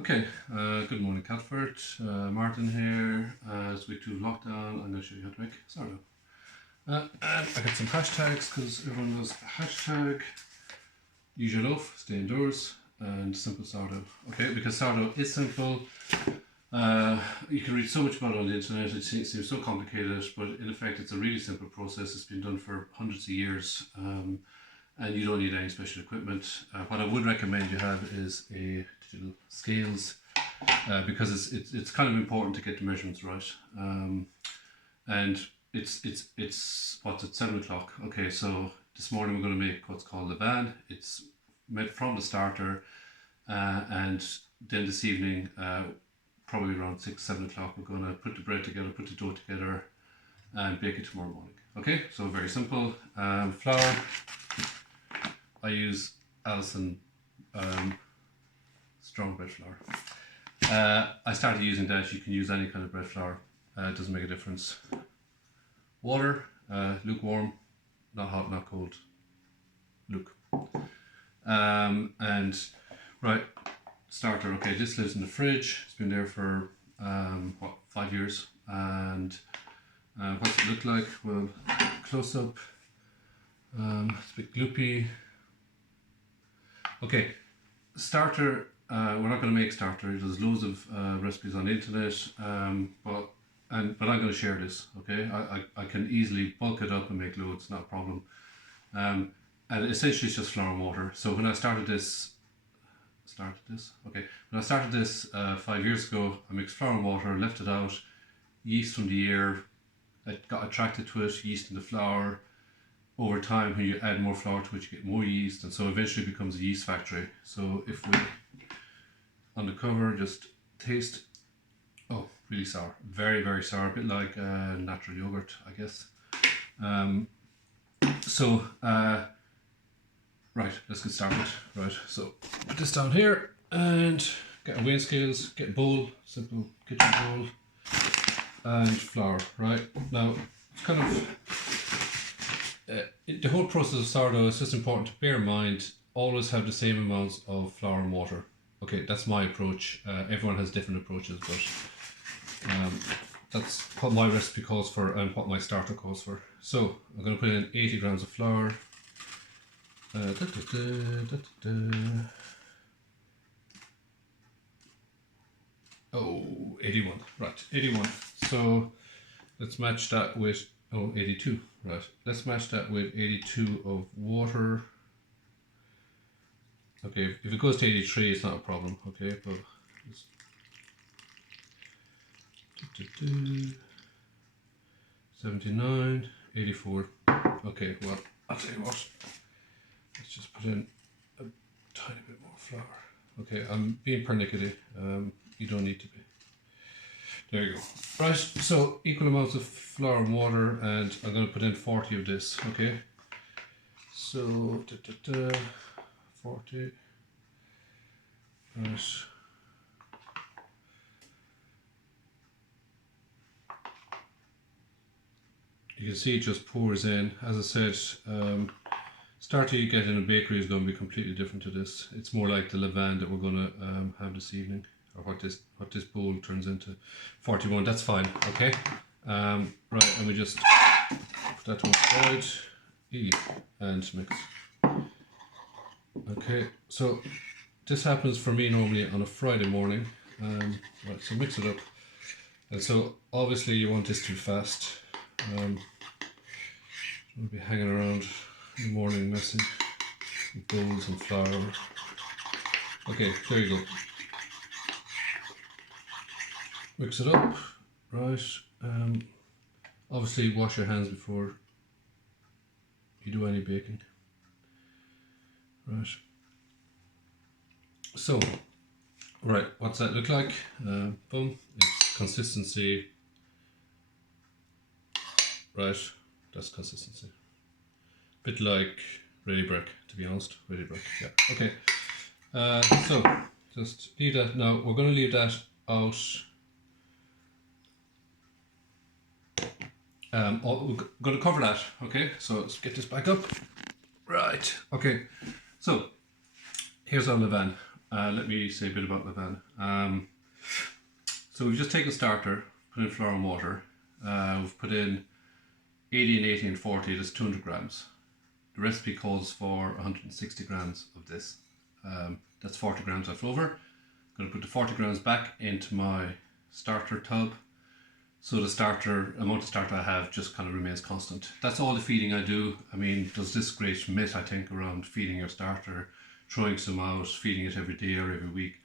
Okay, good morning, Catford. Martin here. It's week 2 of lockdown. I'm going to show you how to make sourdough. And I got some hashtags because everyone knows hashtag use your loaf, stay indoors, and simple sourdough. Okay, because sourdough is simple. You can read so much about it on the internet. It seems so complicated, but in effect, it's a really simple process. It's been done for hundreds of years. And you don't need any special equipment. What I would recommend you have is a digital scales because it's kind of important to get the measurements right. And it's what's at 7 o'clock. Okay, so this morning we're going to make what's called Levain. It's made from the starter, and then this evening, probably around 6-7 o'clock, we're going to put the bread together, put the dough together, and bake it tomorrow morning. Okay, so very simple. Flour. I use Alison strong bread flour. I started using that. You can use any kind of bread flour. It doesn't make a difference. Water, lukewarm, not hot, not cold. Luke. And right, starter. Okay, this lives in the fridge. It's been there for 5 years. And what's it look like? Well, close up. It's a bit gloopy. Okay, starter, we're not going to make starter. There's loads of recipes on the internet, but I'm going to share this, okay? I can easily bulk it up and make loads, not a problem. And essentially it's just flour and water. So when I started this, when I started this 5 years ago, I mixed flour and water, left it out, yeast from the air, I got attracted to it, yeast in the flour. Over time, when you add more flour to it, you get more yeast, and so eventually it becomes a yeast factory. So if we, on the cover, just taste, oh, really sour, very, very sour, a bit like natural yogurt, I guess. Right, let's get started. Right, so put this down here and get a weighing scales, get a bowl, simple kitchen bowl, and flour. Right, now it's kind of. The whole process of sourdough is just important to bear in mind. Always have the same amounts of flour and water. Okay, that's my approach. Everyone has different approaches, but that's what my recipe calls for and what my starter calls for. So I'm going to put in 80 grams of flour. Oh, 81. Right, 81. So let's match that with 82, right. Let's match that with 82 of water. Okay, if it goes to 83, it's not a problem, okay, but 79, 84. Okay, well, I'll tell you what, let's just put in a tiny bit more flour. Okay, I'm being pernickety, you don't need to be. There you go. Right, so equal amounts of flour and water, and I'm going to put in 40 of this, okay? So, 40. Right. You can see it just pours in. As I said, starter you get in a bakery is going to be completely different to this. It's more like the Levain that we're going to have this evening, or what this bowl turns into. 41, that's fine, okay? Right, and we just put that to one side, and mix. Okay, so this happens for me normally on a Friday morning. Right, so mix it up. And so obviously you want this too fast. We'll be hanging around in the morning messing with bowls and flour. Okay, there you go. Mix it up, right. Obviously wash your hands before you do any baking. Right. So, right, what's that look like? Boom, it's consistency. Right, that's consistency. Bit like ready break, to be honest. Ready break, yeah. Okay. So just leave that now. We're going to leave that out. We're going to cover that. Okay, so let's get this back up. Right. Okay. So here's our Levain. let me say a bit about Levain. So we've just taken starter, put in flour and water. We've put in 80 and 80 and 40, that's 200 grams. The recipe calls for 160 grams of this. That's 40 grams left over. I'm going to put the 40 grams back into my starter tub. So the amount of starter I have just kind of remains constant. That's all the feeding I do. I mean, there's this great myth, I think, around feeding your starter, throwing some out, feeding it every day or every week.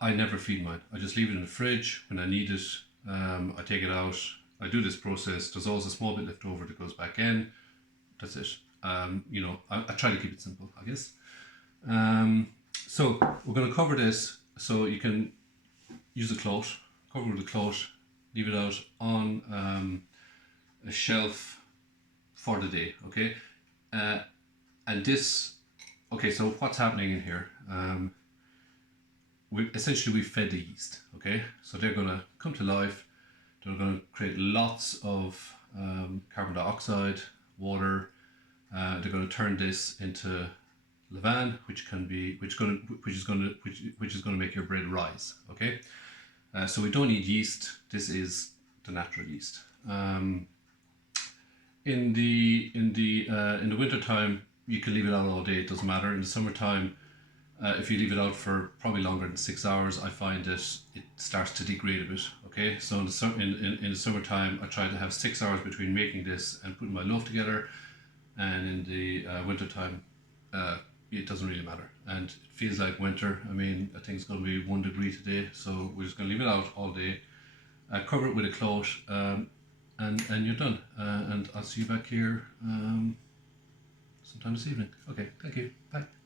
I never feed mine. I just leave it in the fridge. When I need it, I take it out. I do this process. There's always a small bit left over that goes back in. That's it. You know, I try to keep it simple, I guess. So we're going to cover this so you can use a cloth, cover with a cloth, leave it out on a shelf for the day, okay? And this, okay, so what's happening in here? We fed the yeast, okay? So they're going to come to life. They're going to create lots of carbon dioxide, water. They're going to turn this into Levain, which is going to make your bread rise, okay? So we don't need yeast. This is the natural yeast. In the winter time, you can leave it out all day. It doesn't matter. In the summertime, if you leave it out for probably longer than 6 hours, I find that it starts to degrade a bit. Okay, so in the summertime, I try to have 6 hours between making this and putting my loaf together, and in the wintertime, it doesn't really matter. And it feels like winter. I mean, I think it's going to be 1 degree today, so we're just going to leave it out all day. Cover it with a cloth, and you're done. And I'll see you back here sometime this evening. Okay, thank you. Bye.